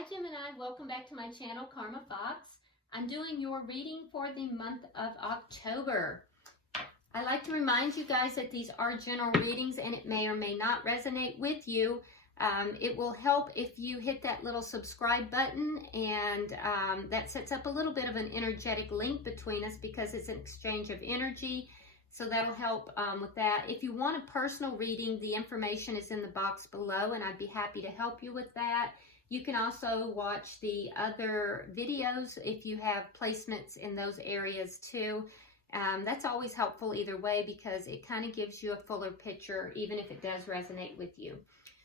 Hi Gemini, welcome back to my channel, Karma Fox. I'm doing your reading for the month of October. I like to remind you guys that these are general readings and it may or may not resonate with you. It will help if you hit that little subscribe button, and that sets up a little bit of an energetic link between us because it's an exchange of energy. So that'll help with that. If you want a personal reading, the information is in the box below and I'd be happy to help you with that. You can also watch the other videos if you have placements in those areas too. That's always helpful either way because it kind of gives you a fuller picture even if it does resonate with you.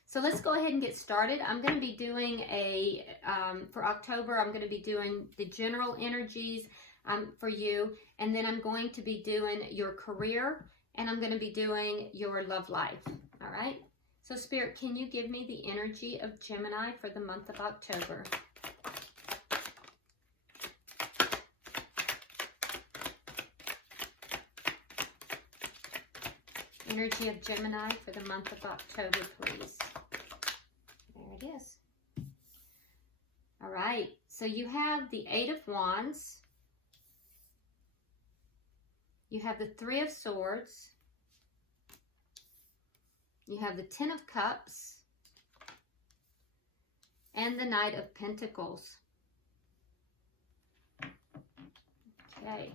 So let's go ahead and get started. I'm going to be doing for October, I'm going to be doing the general energies for you, and then I'm going to be doing your career, and I'm going to be doing your love life. All right. So Spirit, can you give me the energy of Gemini for the month of October? Energy of Gemini for the month of October, please. There it is. All right. So you have the Eight of Wands. You have the Three of Swords. You have the Ten of Cups and the Knight of Pentacles. Okay.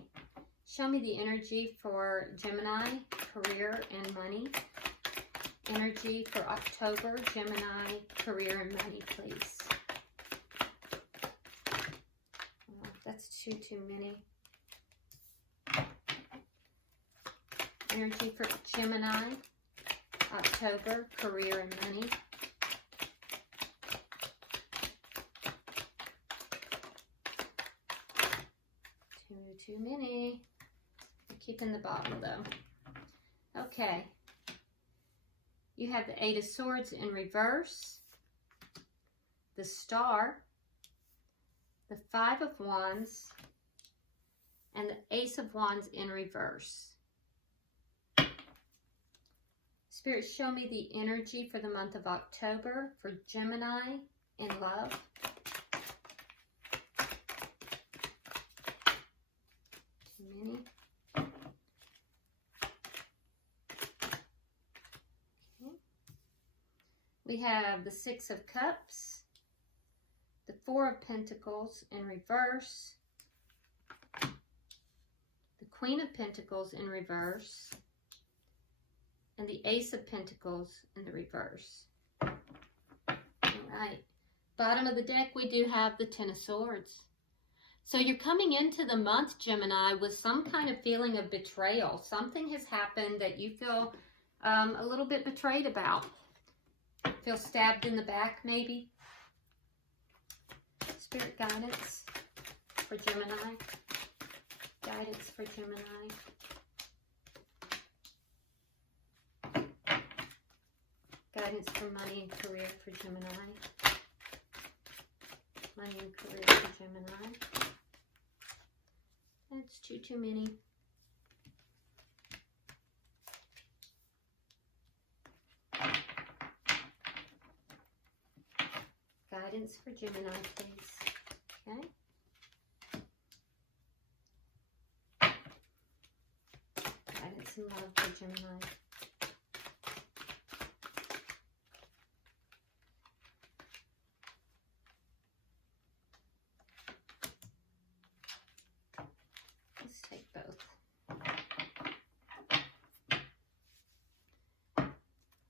Show me the energy for Gemini, career and money. Energy for October, Gemini, career and money, please. Oh, that's too many. Energy for Gemini, October, career and money. Too many. I'm keeping the bottom though. Okay. You have the Eight of Swords in reverse, the Star, the Five of Wands, and the Ace of Wands in reverse. Spirit, show me the energy for the month of October for Gemini in love. Too many. Okay. We have the Six of Cups, the Four of Pentacles in reverse, the Queen of Pentacles in reverse, and the Ace of Pentacles in the reverse. All right. Bottom of the deck, we do have the Ten of Swords. So you're coming into the month, Gemini, with some kind of feeling of betrayal. Something has happened that you feel a little bit betrayed about. Feel stabbed in the back, maybe. Spirit guidance for Gemini. Guidance for Gemini. Guidance for money and career for Gemini. Money and career for Gemini. That's too many. Guidance for Gemini, please. Okay. Guidance and love for Gemini.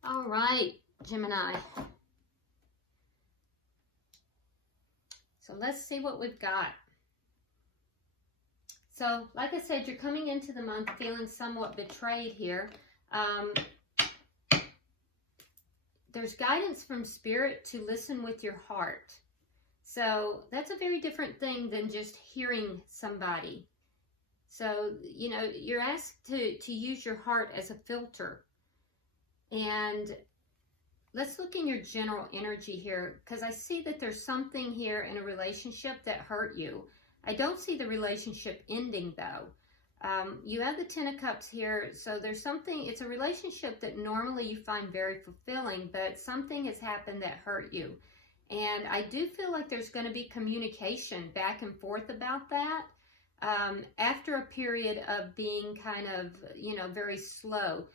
All right, Gemini. So let's see what we've got. So, like I said, you're coming into the month feeling somewhat betrayed here. There's guidance from Spirit to listen with your heart. So that's a very different thing than just hearing somebody. So, you know, you're asked to use your heart as a filter. And let's look in your general energy here, because I see that there's something here in a relationship that hurt you. I don't see the relationship ending though. You have the Ten of Cups here, so there's something, it's a relationship that normally you find very fulfilling, but something has happened that hurt you. And I do feel like there's going to be communication back and forth about that after a period of being kind of, you know, very slow.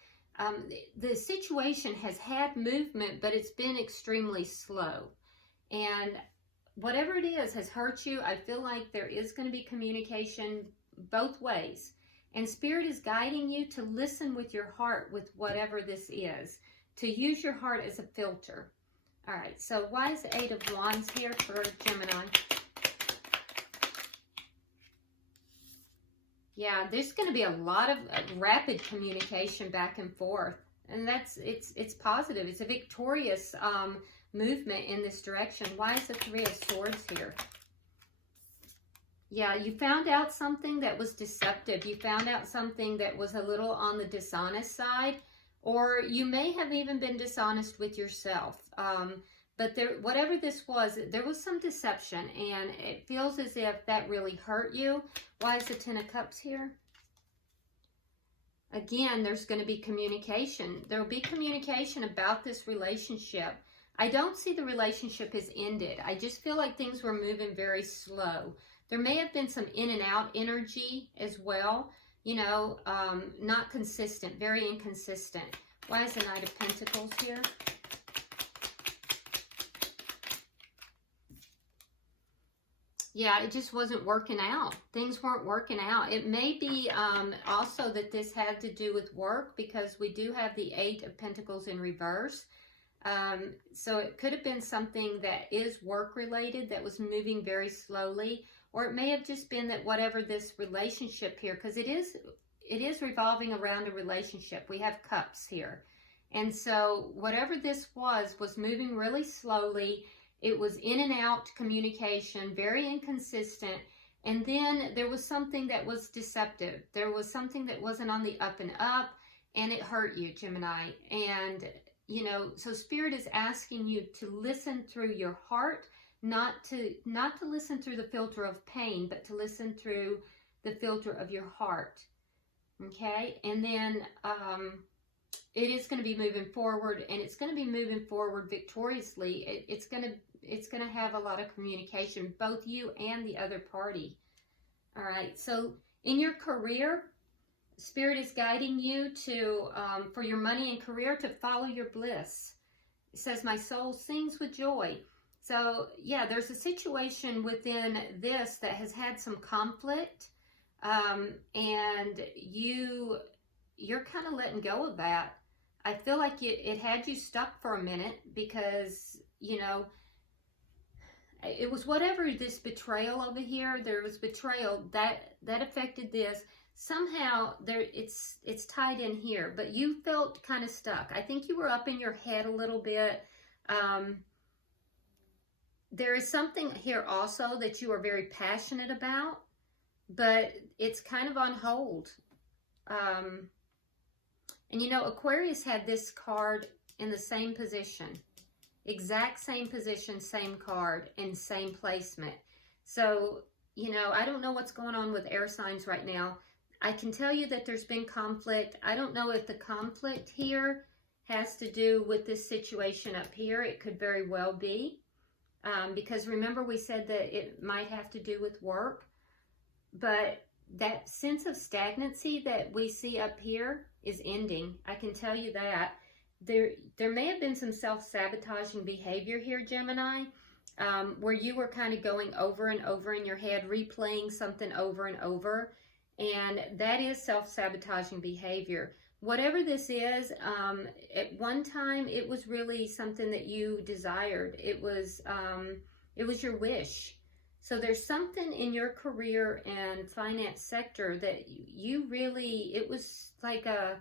The situation has had movement, but it's been extremely slow. And whatever it is has hurt you. I feel like there is going to be communication both ways. And Spirit is guiding you to listen with your heart with whatever this is, to use your heart as a filter. All right, so why is the Eight of Wands here for Gemini? Yeah, there's going to be a lot of rapid communication back and forth. And it's positive. It's a victorious movement in this direction. Why is the Three of Swords here? Yeah, you found out something that was deceptive. You found out something that was a little on the dishonest side, or you may have even been dishonest with yourself. But whatever this was, there was some deception, and it feels as if that really hurt you. Why is the Ten of Cups here? Again, there's going to be communication. There will be communication about this relationship. I don't see the relationship as ended. I just feel like things were moving very slow. There may have been some in and out energy as well. You know, not consistent, very inconsistent. Why is the Knight of Pentacles here? Yeah, it just wasn't working out. Things weren't working out. It may be also that this had to do with work, because we do have the Eight of Pentacles in reverse. So it could have been something that is work related that was moving very slowly. Or it may have just been that whatever this relationship here, because it is revolving around a relationship. We have cups here. And so whatever this was moving really slowly. It was in and out communication, very inconsistent. And then there was something that was deceptive. There was something that wasn't on the up and up, and it hurt you, Gemini. And, you know, so Spirit is asking you to listen through your heart, not to listen through the filter of pain, but to listen through the filter of your heart. Okay? And then it is going to be moving forward, and it's going to be moving forward victoriously. It's going to have a lot of communication, both you and the other party. All right. So in your career, Spirit is guiding you to, for your money and career, to follow your bliss. It says, my soul sings with joy. So yeah, there's a situation within this that has had some conflict, and you're kind of letting go of that. I feel like it had you stuck for a minute, because, you know, it was whatever this betrayal over here, there was betrayal that affected this. Somehow it's tied in here, but you felt kind of stuck. I think you were up in your head a little bit. There is something here also that you are very passionate about, but it's kind of on hold. And you know, Aquarius had this card in the same position. Exact same position, same card, and same placement. So, you know, I don't know what's going on with air signs right now. I can tell you that there's been conflict. I don't know if the conflict here has to do with this situation up here. It could very well be. Because remember, we said that it might have to do with work. But that sense of stagnancy that we see up here is ending. I can tell you that. There may have been some self-sabotaging behavior here, Gemini, where you were kind of going over and over in your head, replaying something over and over. And that is self-sabotaging behavior. Whatever this is, at one time, it was really something that you desired. It was your wish. So there's something in your career and finance sector that you really, it was like a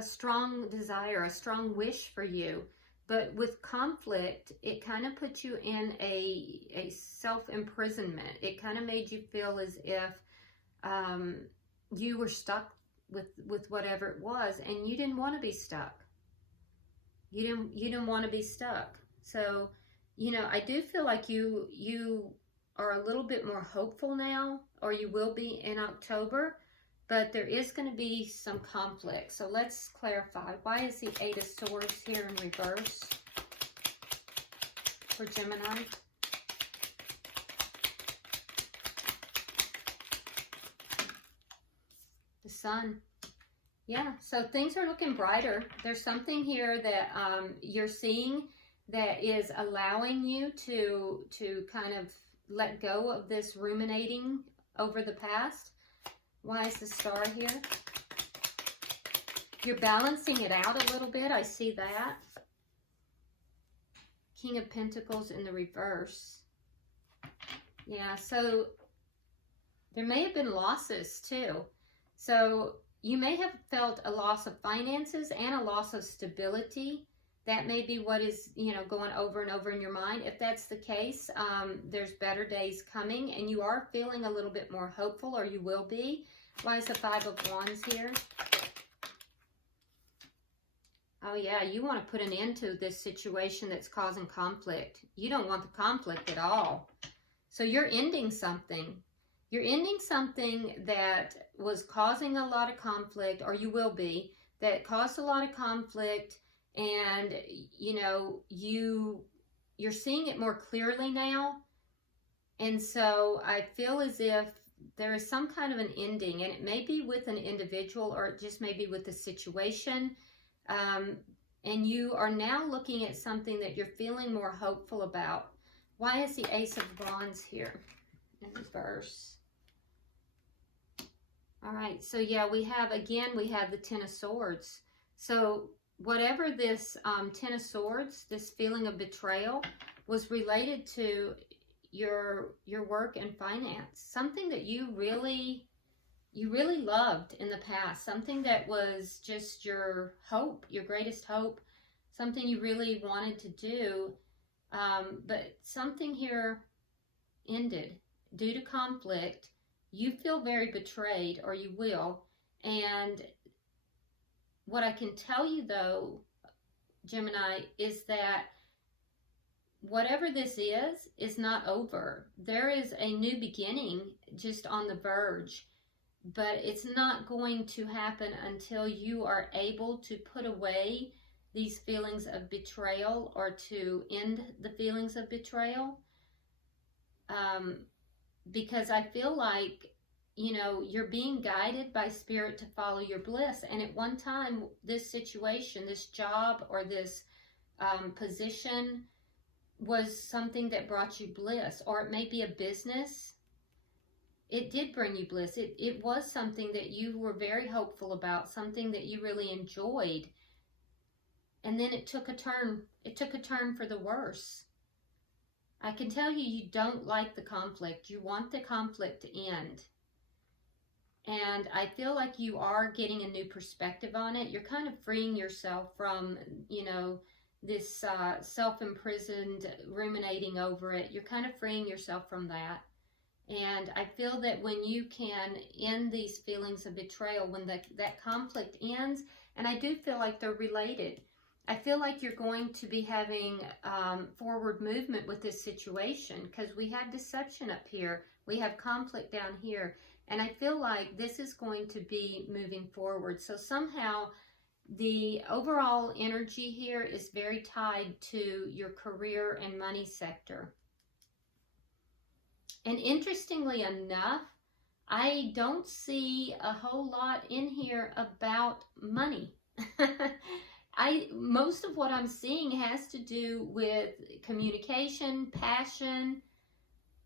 strong desire, a strong wish for you. But with conflict, it kind of put you in a self-imprisonment. It kind of made you feel as if you were stuck with whatever it was, and you didn't want to be stuck. You didn't want to be stuck. So, you know, I do feel like you are a little bit more hopeful now, or you will be in October, but there is going to be some conflict. So let's clarify. Why is the Eight of Swords here in reverse? for Gemini. The Sun. Yeah, so things are looking brighter. There's something here that you're seeing that is allowing you to kind of let go of this ruminating over the past. Why is the Star here? You're balancing it out a little bit. I see that. King of Pentacles in the reverse. Yeah, so there may have been losses too. So you may have felt a loss of finances and a loss of stability. That may be what is, going over and over in your mind. If that's the case, there's better days coming and you are feeling a little bit more hopeful, or you will be. Why is the Five of Wands here? Oh yeah, you want to put an end to this situation that's causing conflict. You don't want the conflict at all. So you're ending something. You're ending something that was causing a lot of conflict, or you will be, that caused a lot of conflict, and you're seeing it more clearly now. And so I feel as if there is some kind of an ending, and it may be with an individual, or it just may be with the situation. And you are now looking at something that you're feeling more hopeful about. Why is the Ace of Wands here in reverse? All right, so yeah, we have the Ten of Swords. So whatever this Ten of Swords, this feeling of betrayal, was related to your work and finance. Something that you really loved in the past. Something that was just your hope, your greatest hope. Something you really wanted to do. But something here ended due to conflict. You feel very betrayed, or you will. And what I can tell you though, Gemini, is that whatever this is not over. There is a new beginning just on the verge, but it's not going to happen until you are able to put away these feelings of betrayal, or to end the feelings of betrayal. Because I feel like, you're being guided by Spirit to follow your bliss. And at one time, this situation, this job, or this position was something that brought you bliss. Or it may be a business. It did bring you bliss. It was something that you were very hopeful about, something that you really enjoyed. And then it took a turn. It took a turn for the worse. I can tell you, you don't like the conflict. You want the conflict to end. And I feel like you are getting a new perspective on it. You're kind of freeing yourself from, this self-imprisoned ruminating over it. You're kind of freeing yourself from that. And I feel that when you can end these feelings of betrayal, when that conflict ends, and I do feel like they're related. I feel like you're going to be having forward movement with this situation, because we have deception up here. We have conflict down here. And I feel like this is going to be moving forward. So somehow the overall energy here is very tied to your career and money sector. And interestingly enough, I don't see a whole lot in here about money. Most of what I'm seeing has to do with communication, passion.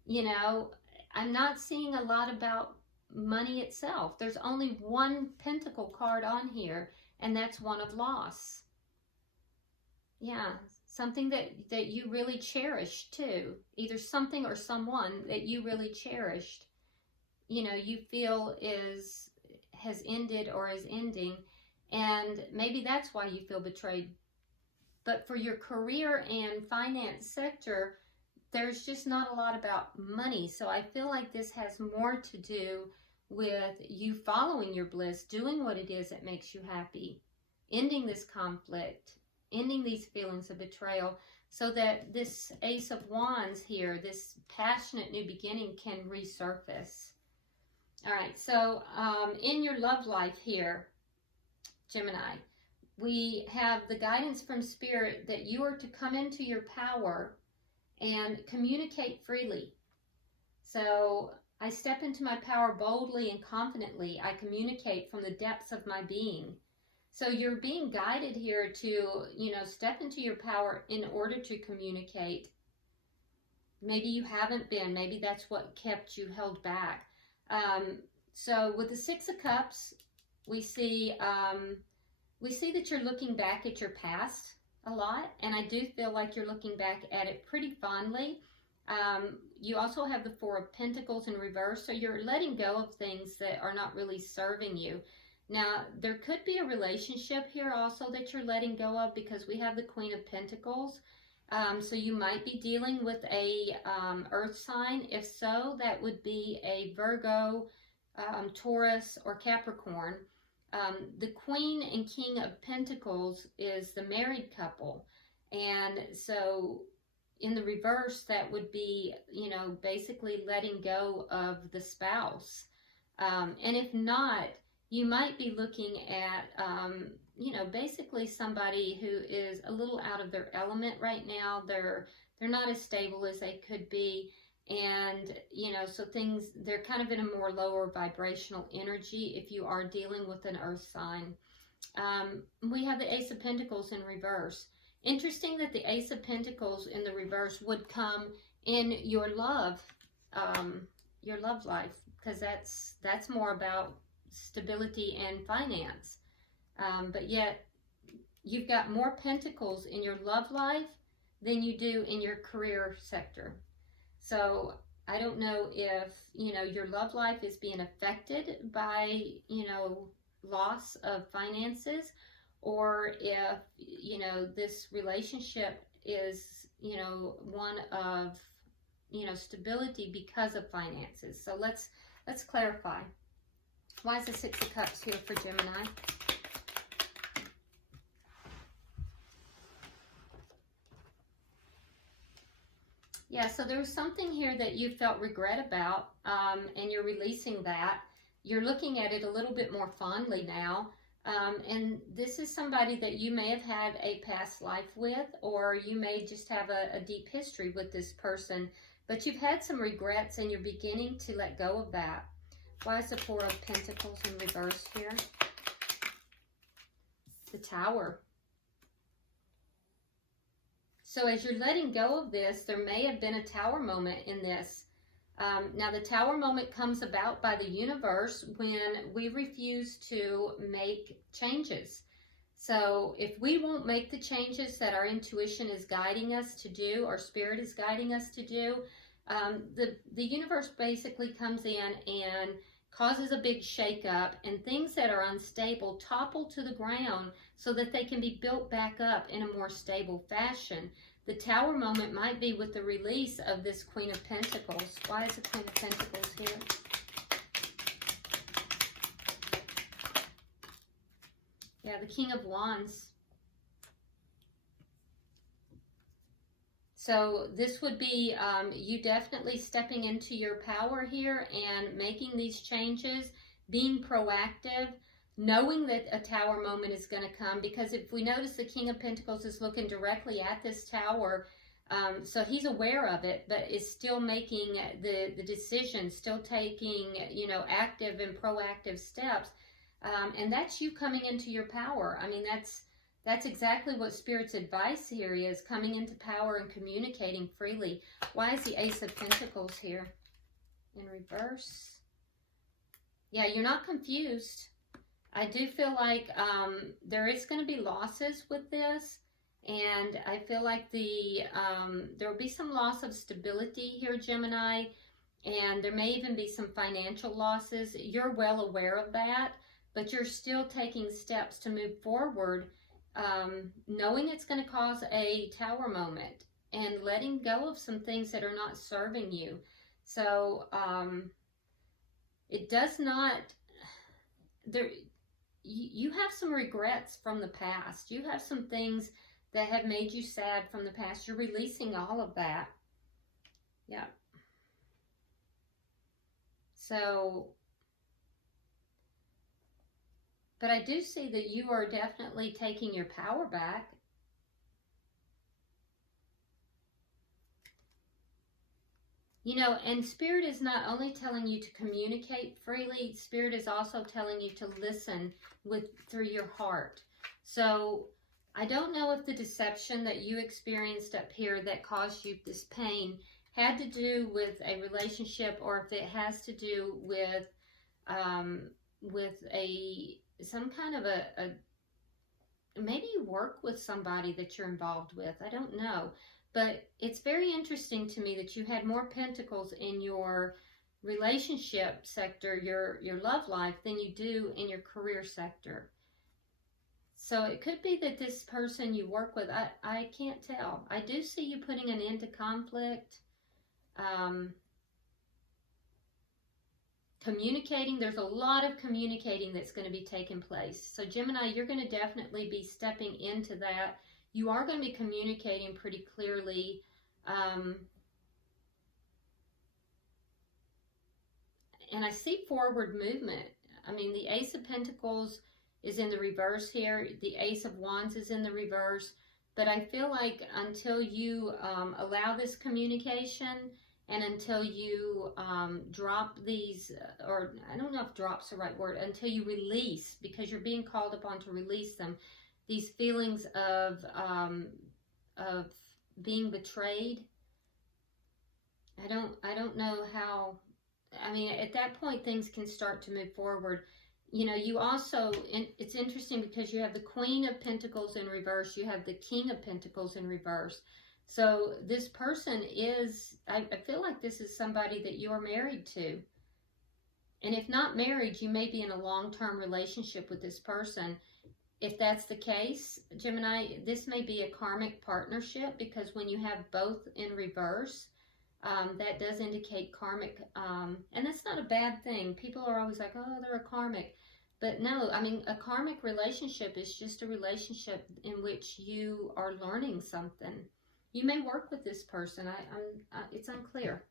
I'm not seeing a lot about money itself. There's only one pentacle card on here, and that's one of loss. Yeah, something that you really cherished too. Either something or someone that you really cherished, you feel has ended or is ending. And maybe that's why you feel betrayed. But for your career and finance sector, there's just not a lot about money. So I feel like this has more to do with you following your bliss, doing what it is that makes you happy, ending this conflict, ending these feelings of betrayal, so that this Ace of Wands here, this passionate new beginning, can resurface. All right, so in your love life here, Gemini, we have the guidance from Spirit that you are to come into your power and communicate freely. So I step into my power boldly and confidently. I communicate from the depths of my being. So you're being guided here to, you know, step into your power in order to communicate. Maybe you haven't been. Maybe that's what kept you held back. So with the Six of Cups, we see that you're looking back at your past a lot, and I do feel like you're looking back at it pretty fondly. You also have the Four of Pentacles in reverse, so you're letting go of things that are not really serving you. Now, there could be a relationship here also that you're letting go of, because we have the Queen of Pentacles. So you might be dealing with a earth sign. If so, that would be a Virgo, Taurus, or Capricorn. The Queen and King of Pentacles is the married couple. And so in the reverse, that would be, you know, basically letting go of the spouse. And if not, you might be looking at, you know, basically somebody who is a little out of their element right now. They're not as stable as they could be. And, you know, so they're kind of in a more lower vibrational energy if you are dealing with an earth sign. We have the Ace of Pentacles in reverse. Interesting that the Ace of Pentacles in the reverse would come in your love life, because that's more about stability and finance. But yet you've got more pentacles in your love life than you do in your career sector. So I don't know if, you know, your love life is being affected by, you know, loss of finances, or if, you know, this relationship is, you know, one of, you know, stability because of finances. So let's clarify. Why is the Six of Cups here for Gemini? Yeah, so there was something here that you felt regret about, and you're releasing that. You're looking at it a little bit more fondly now. And this is somebody that you may have had a past life with, or you may just have a deep history with this person, but you've had some regrets and you're beginning to let go of that. Why is the Four of Pentacles in reverse here? The Tower. So as you're letting go of this, there may have been a Tower moment in this. Now the Tower moment comes about by the universe when we refuse to make changes. So if we won't make the changes that our intuition is guiding us to do, or spirit is guiding us to do, the universe basically comes in and causes a big shakeup, and things that are unstable topple to the ground so that they can be built back up in a more stable fashion. The Tower moment might be with the release of this Queen of Pentacles. Why is the Queen of Pentacles here? Yeah, the King of Wands. So this would be you definitely stepping into your power here and making these changes, being proactive, knowing that a Tower moment is going to come, because if we notice, the King of Pentacles is looking directly at this Tower, so he's aware of it, but is still making the decision, still taking, you know, active and proactive steps, and that's you coming into your power. I mean, that's exactly what Spirit's advice here is, coming into power and communicating freely. Why is the Ace of Pentacles here in reverse? Yeah, you're not confused. I do feel like there is going to be losses with this, and I feel like there will be some loss of stability here, Gemini, and there may even be some financial losses. You're well aware of that, but you're still taking steps to move forward, knowing it's going to cause a Tower moment and letting go of some things that are not serving you. So it does not... You have some regrets from the past. You have some things that have made you sad from the past. You're releasing all of that. Yeah. So, but I do see that you are definitely taking your power back. You know, and Spirit is not only telling you to communicate freely, Spirit is also telling you to listen through your heart. So I don't know if the deception that you experienced up here that caused you this pain had to do with a relationship, or if it has to do with some kind of maybe you work with somebody that you're involved with. I don't know. But it's very interesting to me that you had more pentacles in your relationship sector, your love life, than you do in your career sector. So it could be that this person you work with, I can't tell. I do see you putting an end to conflict. Communicating, there's a lot of communicating that's going to be taking place. So Gemini, you're going to definitely be stepping into that. You are going to be communicating pretty clearly. And I see forward movement. I mean, the Ace of Pentacles is in the reverse here. The Ace of Wands is in the reverse. But I feel like until you allow this communication, and until you drop these, or I don't know if drop's the right word, until you release, because you're being called upon to release them, these feelings of being betrayed. I don't know how. I mean, at that point, things can start to move forward. You know, you also, it's interesting because you have the Queen of Pentacles in reverse, you have the King of Pentacles in reverse. So this person is, I feel like this is somebody that you are married to. And if not married, you may be in a long-term relationship with this person. If that's the case, Gemini, this may be a karmic partnership, because when you have both in reverse, that does indicate karmic, and that's not a bad thing. People are always like, oh, they're a karmic. But no, I mean, a karmic relationship is just a relationship in which you are learning something. You may work with this person. It's unclear.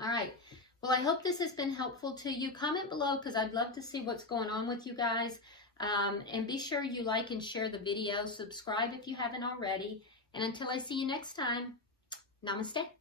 All right. Well, I hope this has been helpful to you. Comment below, because I'd love to see what's going on with you guys. And be sure you like and share the video. Subscribe if you haven't already. And until I see you next time, namaste.